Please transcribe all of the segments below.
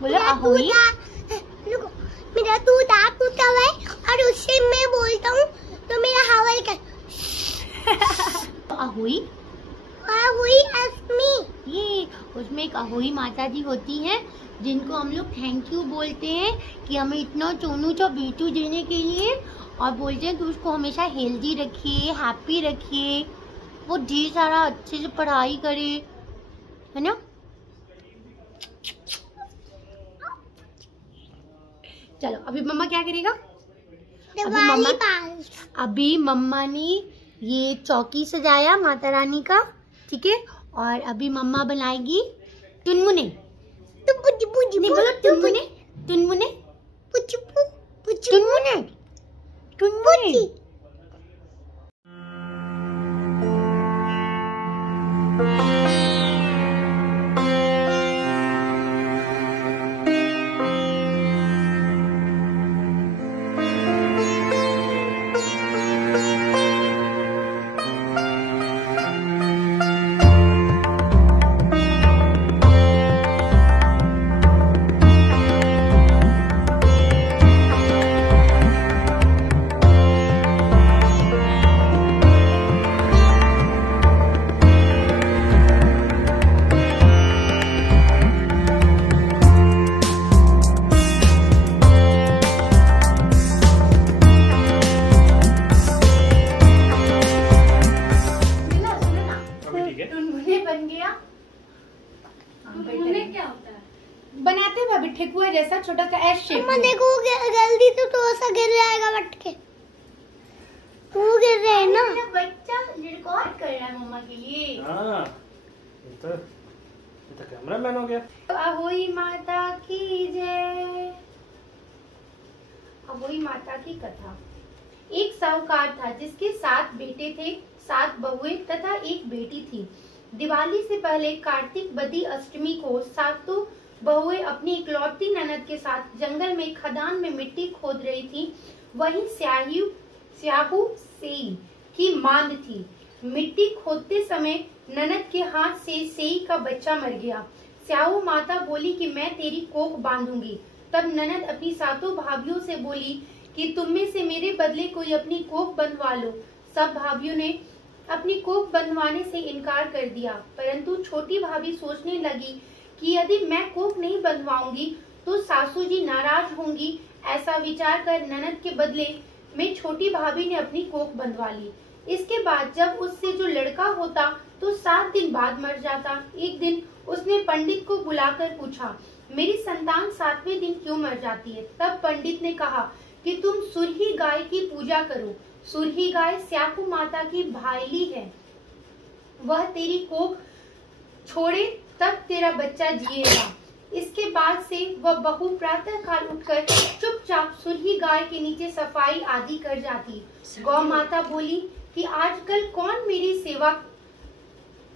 बोलो अहोई। मेरा तू दांत टूटा हुआ है और उससे मैं बोलता हूँ तो मेरा हवा कर अहोई अहोई अस्मी। ये उसमें एक अहोई माता जी होती हैं जिनको हम लोग थैंक यू बोलते हैं कि हमें इतना चोनू चा बेटू देने के लिए, और बोलते हैं कि उसको हमेशा हेल्दी रखिए, हैप्पी रखिए, वो ढेर सारा अच्छे से पढ़ाई करे, है ना। चलो अभी मम्मा क्या करेगा? अभी मम्मा ने ये चौकी सजाया माता रानी का, ठीक है, और अभी मम्मा बनाएगी टुनमुने। नहीं बोलो टुनमुने, टुनमुने, टुनमुने, टुनमुने। बनाते हैं भाभी ठेकुआ जैसा छोटा सा एस शेप में। देखो जल्दी तो थोड़ा सा गिर जाएगा बट के वो गिर रहे हैं ना। बच्चा रिकॉर्ड कर रहा है मम्मा के लिए। हाँ, ये तो कैमरामैन हो गया। अहोई माता की जय। अहोई माता की कथा। एक साहूकार था जिसके 7 बेटे थे, 7 बहुएं तथा एक बेटी थी। दिवाली से पहले कार्तिक बदी अष्टमी को 7 बहुएं अपनी इकलौती ननद के साथ जंगल में खदान में मिट्टी खोद रही थी। वहीं स्याहू सेई की मांद थी। मिट्टी खोदते समय ननद के हाथ से सेई का बच्चा मर गया। स्याहू माता बोली कि मैं तेरी कोख बांधूंगी। तब ननद अपनी 7 भाभियों से बोली कि तुम में से मेरे बदले कोई अपनी कोख बंधवा लो। सब भाभियों ने अपनी कोख बंधवाने से इनकार कर दिया, परंतु छोटी भाभी सोचने लगी कि यदि मैं कोख नहीं बंधवाऊंगी तो सासू जी नाराज होंगी। ऐसा विचार कर ननद के बदले में छोटी भाभी ने अपनी कोख बंधवा ली। इसके बाद जब उससे जो लड़का होता तो 7 दिन बाद मर जाता। एक दिन उसने पंडित को बुलाकर पूछा, मेरी संतान 7वें दिन क्यों मर जाती है? तब पंडित ने कहा कि तुम सुरही गाय की पूजा करो। सुरही गाय स्याहू माता की भाईली है, वह तेरी कोख छोड़े तब तेरा बच्चा जिएगा। इसके बाद से वह बहू प्रातः काल उठकर चुपचाप सुरही गाय के नीचे सफाई आदि कर जाती। गौ माता बोली कि आजकल कौन मेरी सेवा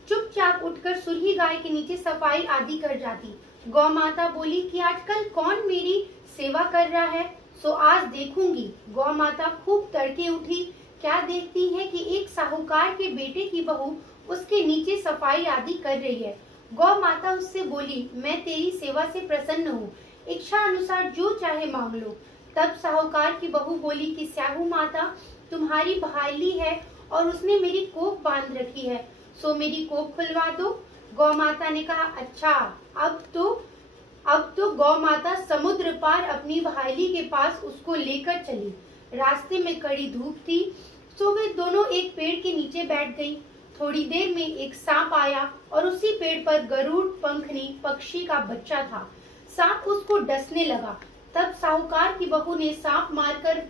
चुपचाप उठकर सुरही गाय के नीचे सफाई आदि कर जाती। गौ माता बोली कि आजकल कौन मेरी सेवा कर रहा है, सो आज देखूंगी। गौ माता खूब तड़के उठी। क्या देखती है कि एक साहूकार के बेटे की बहू उसके नीचे सफाई आदि कर रही है। गौ माता उससे बोली, मैं तेरी सेवा से प्रसन्न हूँ, इच्छा अनुसार जो चाहे मांग लो। तब साहूकार की बहू बोली कि स्याहू माता तुम्हारी भाईली है और उसने मेरी कोख बांध रखी है, सो मेरी कोख खुलवा दो। गौ माता ने कहा, अच्छा। अब तो गौ माता समुद्र पार अपनी भाईली के पास उसको लेकर चली। रास्ते में कड़ी धूप थी, सो वे दोनों एक पेड़ के नीचे बैठ गईं। थोड़ी देर में एक सांप आया और उसी पेड़ पर गरुड़ पंखनी पक्षी का बच्चा था। सांप उसको डसने लगा। तब साहूकार की बहू ने सांप मारकर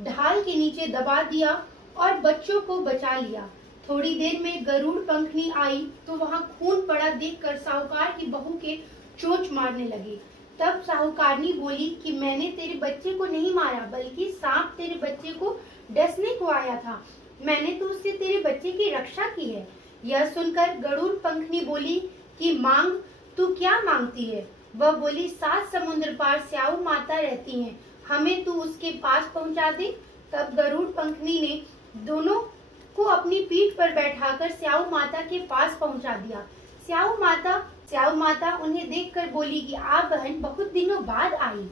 ढाल के नीचे दबा दिया और बच्चों को बचा लिया। थोड़ी देर में गरुड़ पंखनी आई तो वहां खून पड़ा देखकर साहूकार की बहू के चोंच मारने लगी। तब साहूकारनी बोली कि मैंने तेरे बच्चे को नहीं मारा, बल्कि सांप तेरे बच्चे को डसने को आया था। मैंने तो उससे तेरे बच्चे की रक्षा की है। यह सुनकर गरुड़ पंखनी बोली कि मांग, तू क्या मांगती है? वह बोली, 7 समुद्र पार स्याहू माता रहती हैं, हमें तू उसके पास पहुंचा दे। तब गरुड़ पंखनी ने दोनों को अपनी पीठ पर बैठाकर स्याहू माता के पास पहुंचा दिया। स्याहू माता स्याऊ माता उन्हें देखकर बोली कि आप बहन बहुत दिनों बाद आई।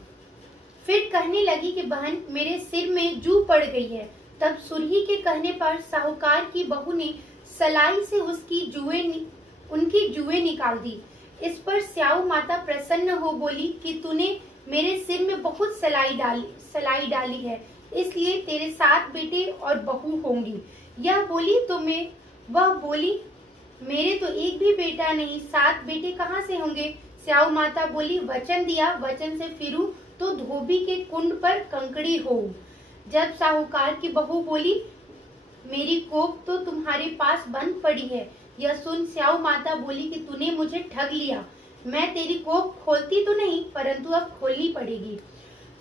फिर कहने लगी कि बहन मेरे सिर में जू पड़ गई है। तब सुरही के कहने पर साहूकार की बहू ने सलाई से उनकी जुएं निकाल दी। इस पर स्याऊ माता प्रसन्न हो बोली कि तूने मेरे सिर में बहुत सलाई डाली है, इसलिए तेरे 7 बेटे और बहू होंगी। यह बोली तो वह बोली मेरे तो एक भी बेटा नहीं, 7 बेटे कहाँ से होंगे। स्याऊ माता बोली वचन दिया, वचन से फिरूं तो धोबी के कुंड पर कंकड़ी हो। जब साहूकार की बहू बोली मेरी कोख तो तुम्हारे पास बंद पड़ी है। यह सुन स्याऊ माता बोली कि तूने मुझे ठग लिया। मैं तेरी कोख खोलती तो नहीं, परंतु अब खोलनी पड़ेगी।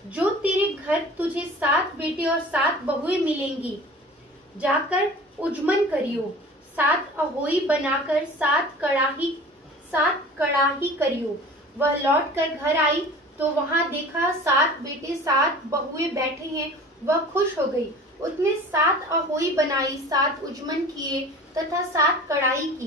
जो तेरे घर तुझे 7 बेटे और 7 बहुएं मिलेंगी, जाकर उजमन करियो। 7 अहोई बनाकर 7 कड़ाही करियो। वह लौट कर घर आई तो वहां देखा 7 बेटे 7 बहुएं बैठे हैं। वह खुश हो गई। उसने 7 अहोई बनाई, 7 उजमन किए तथा 7 कढ़ाई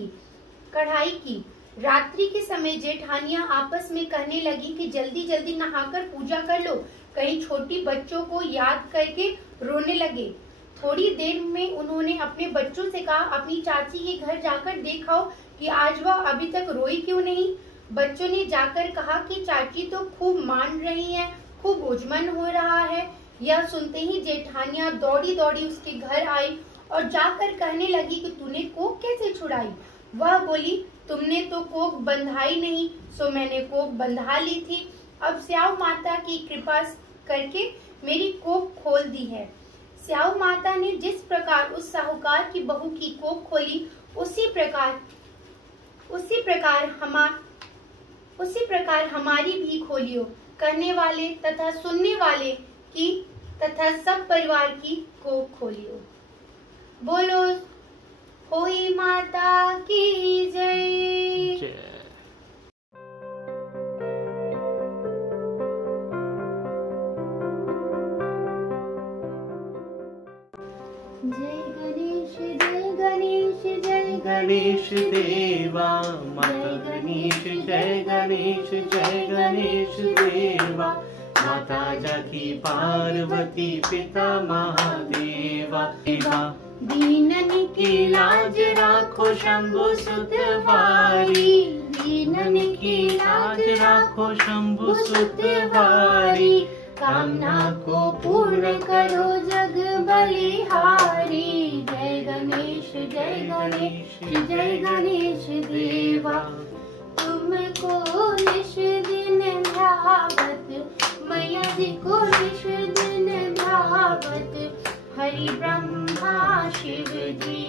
की। रात्रि के समय जेठानियां आपस में कहने लगी कि जल्दी जल्दी नहाकर पूजा कर लो, कहीं छोटी बच्चों को याद करके रोने लगे। थोड़ी देर में उन्होंने अपने बच्चों से कहा अपनी चाची के घर जाकर देखाओ कि आज वह अभी तक रोई क्यों नहीं। बच्चों ने जाकर कहा कि चाची तो खूब मान रही हैं, खूब उजमन हो रहा है। यह सुनते ही जेठानियां दौड़ी दौड़ी उसके घर आई और जाकर कहने लगी कि तूने कोख कैसे छुड़ाई। वह बोली तुमने तो कोख बंधाई नहीं, सो मैंने कोख बंधा ली थी। अब स्याऊ माता की कृपा करके मेरी कोख खोल दी है। स्याऊ माता ने जिस प्रकार उस साहूकार की बहू की कोख खोली, उसी प्रकार हमारी भी खोलियो। करने वाले तथा सुनने वाले की तथा सब परिवार की कोख खोलियो। बोलो होई माता की जय। गणेश देवा माता गणेश जय गणेश देवा। माता जाकी पार्वती पिता महादेवा। दीनन की लाज राखो शंभु सुतवारी। दीनन की लाज राखो शंभु सुतवारी। कामना को पूर्ण करो जग बलिहारी। जय गणेश देवा। तुमको निश दिन ध्यावत, मैया जी को निश दिन ध्यावत। हरि ब्रह्मा शिव जी,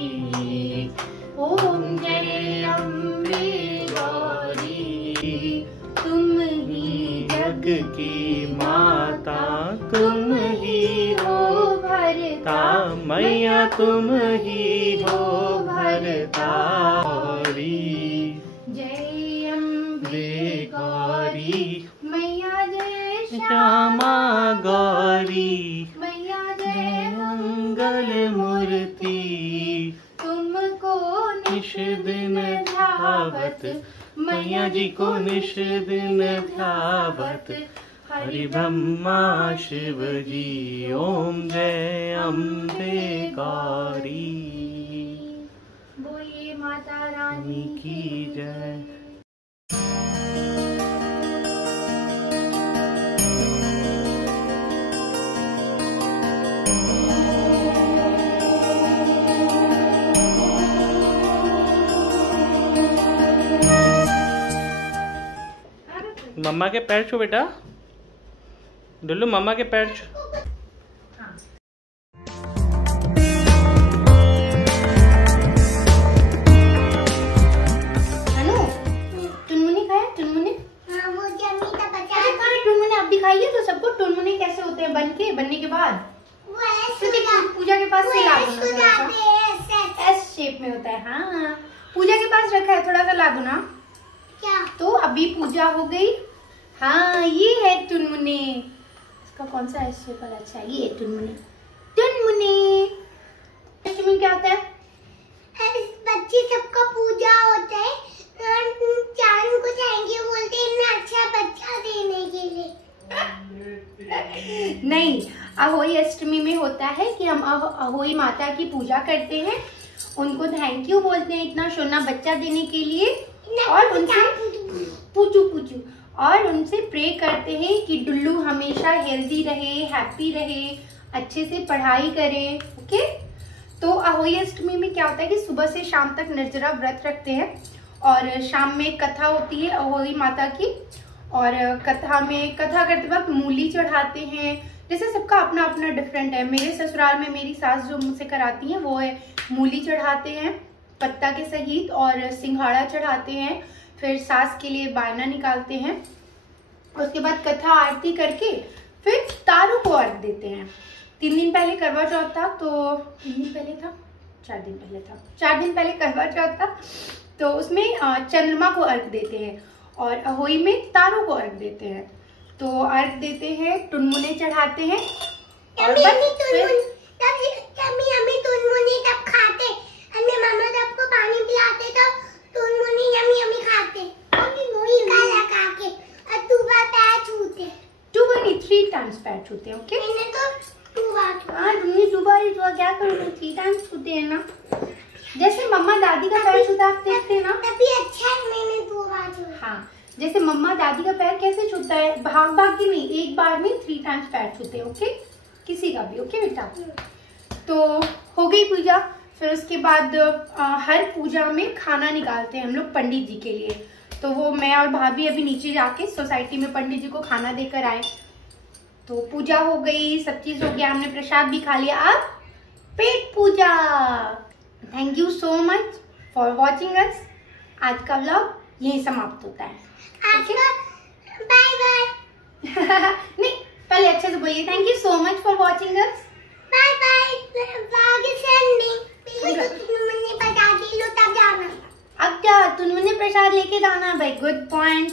ओम जय अम्बे गौरी। तुम ही जग की माता, तुम ही हो भरता, मैया तुम ही हो भरता। जय अम्बे गौरी, मैया जय श्यामा गौरी, मैया जय मंगल मूर्ति। तुमको निश दिन ध्यावत, मैया जी को निश दिन ध्यावत। हरि ब्रह्मा शिव जी, ओम जय अम्बे गौरी। बोलिए माता रानी की जय। मम्मा के पैर छू बेटा, डुल्लू मम्मा के पैर छू। टुनमुनी खाया? टुनमुनी? हाँ, वो जमी का बचा अच्छा खाए टुनमुनी। आप दिखाइए तो सबको टुनमुनी कैसे होते हैं बनने के बाद। वो ऐसे पूजा के पास से ला एस शेप में होता है। हाँ पूजा के पास रखा है, थोड़ा सा ला दो ना। क्या? तो अभी पूजा हो गई। हाँ ये है टुनमुनी। इसका कौन सा है शेप वाला? अच्छा ये है टुनमुनी। टुनमुनी क्या होता है? बच्चे सबका पूजा होता है, चांद को नहीं, अहोई अष्टमी में होता है कि हम अहोई माता की पूजा करते हैं, उनको थैंक यू बोलते हैं इतना सोना बच्चा देने के लिए, और उनसे पूछू और उनसे प्रे करते हैं कि डुल्लू हमेशा हेल्दी रहे, हैप्पी रहे, अच्छे से पढ़ाई करे। ओके, तो अहोई अष्टमी में क्या होता है कि सुबह से शाम तक निर्जरा व्रत रखते हैं और शाम में कथा होती है अहोई माता की, और कथा करते वक्त मूली चढ़ाते हैं। जैसे सबका अपना अपना डिफरेंट है। मेरे ससुराल में मेरी सास जो मुझसे कराती हैं वो है मूली चढ़ाते हैं पत्ता के सहित, और सिंघाड़ा चढ़ाते हैं, फिर सास के लिए बायना निकालते हैं, उसके बाद कथा आरती करके फिर तारों को अर्घ देते हैं। 3 दिन पहले करवा चौथ था, तो 3 दिन पहले था, 4 दिन पहले था, 4 दिन पहले करवा चौथ था, तो उसमें चंद्रमा को अर्घ देते हैं और अहोई में तारों को अर्घ देते हैं। तो अर्घ देते हैं, टुनमुने चढ़ाते हैं और तब खाते, मामा सबको पानी पिलाते तो टुनमुनी यमी खाते, लगा के और 2 बार पैर छूते, 2 बार नहीं 3 टाइम्स पैर छूते हैं। ओके, मैंने तो 2 बार छुआ। हाँ, तुमने 2 बार ही छुआ, क्या करोगे, 3 टाइम्स छूते हैं ना। जैसे मम्मा दादी का पैर छूता आप देखते हैं ना, तभी अच्छा है, मैंने 2 बार छुआ। हाँ, जैसे मम्मा दादी का पैर कैसे छूता है, भाग भाग के नहीं, एक बार में 3 टाइम्स पैर छूते हैं। ओके, किसी का भी। ओके बेटा, तो हो गई पूजा। फिर उसके बाद हर पूजा में खाना निकालते हैं हम लोग पंडित जी के लिए, तो वो मैं और भाभी अभी नीचे जाके सोसाइटी में पंडित जी को खाना देकर आए। तो पूजा हो गई, सब चीज हो गया, हमने प्रसाद भी खा लिया। अब पेट पूजा। Thank you so much for watching us. आज का व्लॉग यही समाप्त होता है। Bye bye. नहीं, पहले अच्छे से बोलिए, thank you so much for watching us. Bye bye. तुमने बता दी लो तब जाना। अब क्या तुमने प्रसाद लेके जाना भाई, गुड पॉइंट।